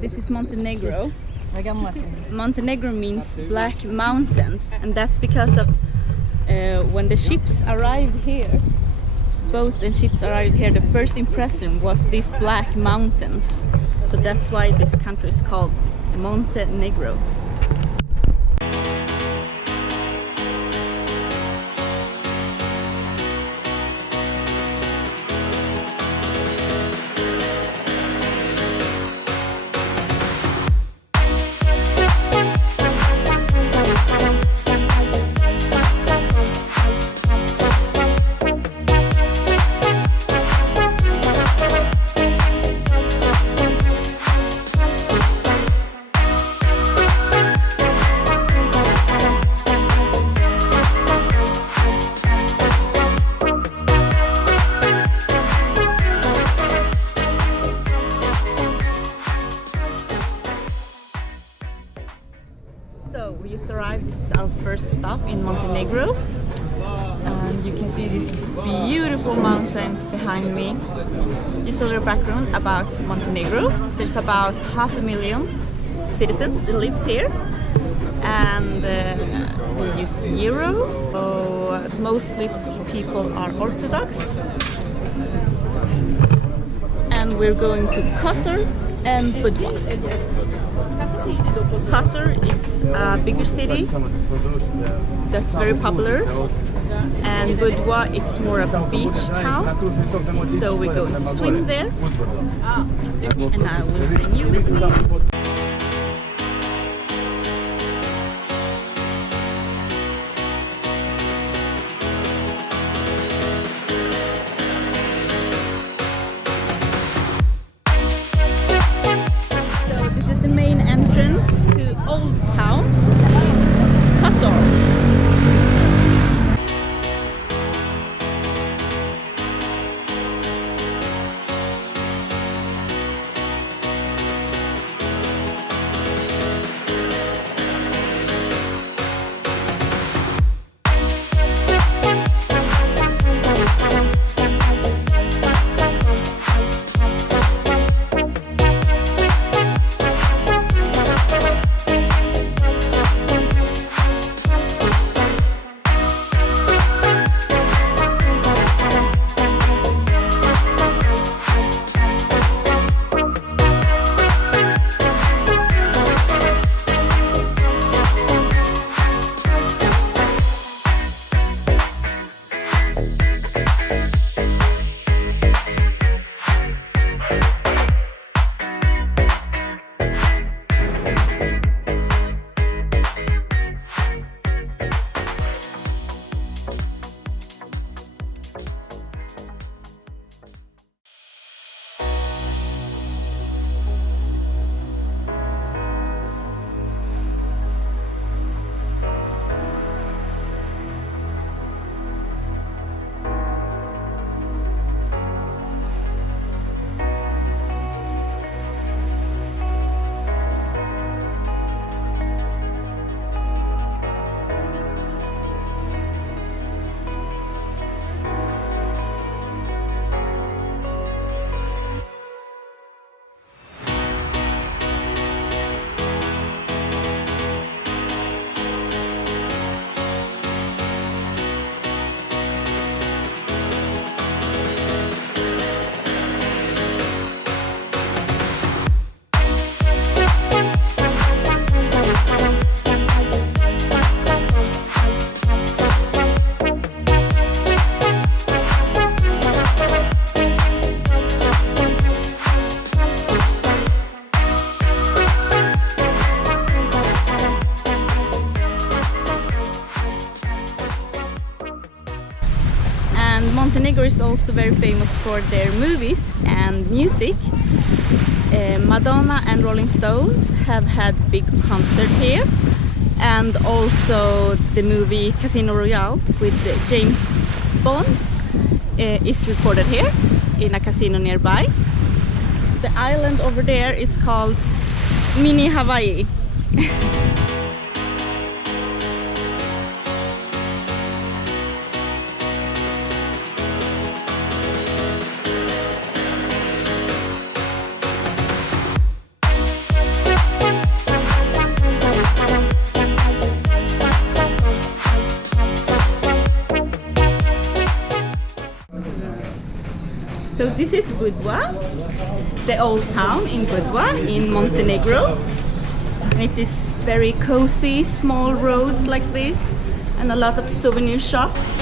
This is Montenegro. Montenegro means black mountains, and that's because of when the ships arrived here, boats and ships arrived here, the first impression was these black mountains. So that's why this country is called Montenegro. So we just arrived. This is our first stop in Montenegro, and you can see these beautiful mountains behind me. Just a little background about Montenegro. There's about 500,000 citizens that lives here, and they use euro. So mostly people are Orthodox, and we're going to Kotor and Budva. Kotor is a bigger city that's very popular, and Budva it's more of a beach town, so we're going to swim there, and I will bring you with me. To Old Town in Kotor. Montenegro is also very famous for their movies and music. Madonna and Rolling Stones have had big concert here, and also the movie Casino Royale with James Bond is recorded here in a casino nearby. The island over there is called Mini Hawaii. So this is Budva, the old town in Budva in Montenegro. And it is very cozy, small roads like this, and a lot of souvenir shops.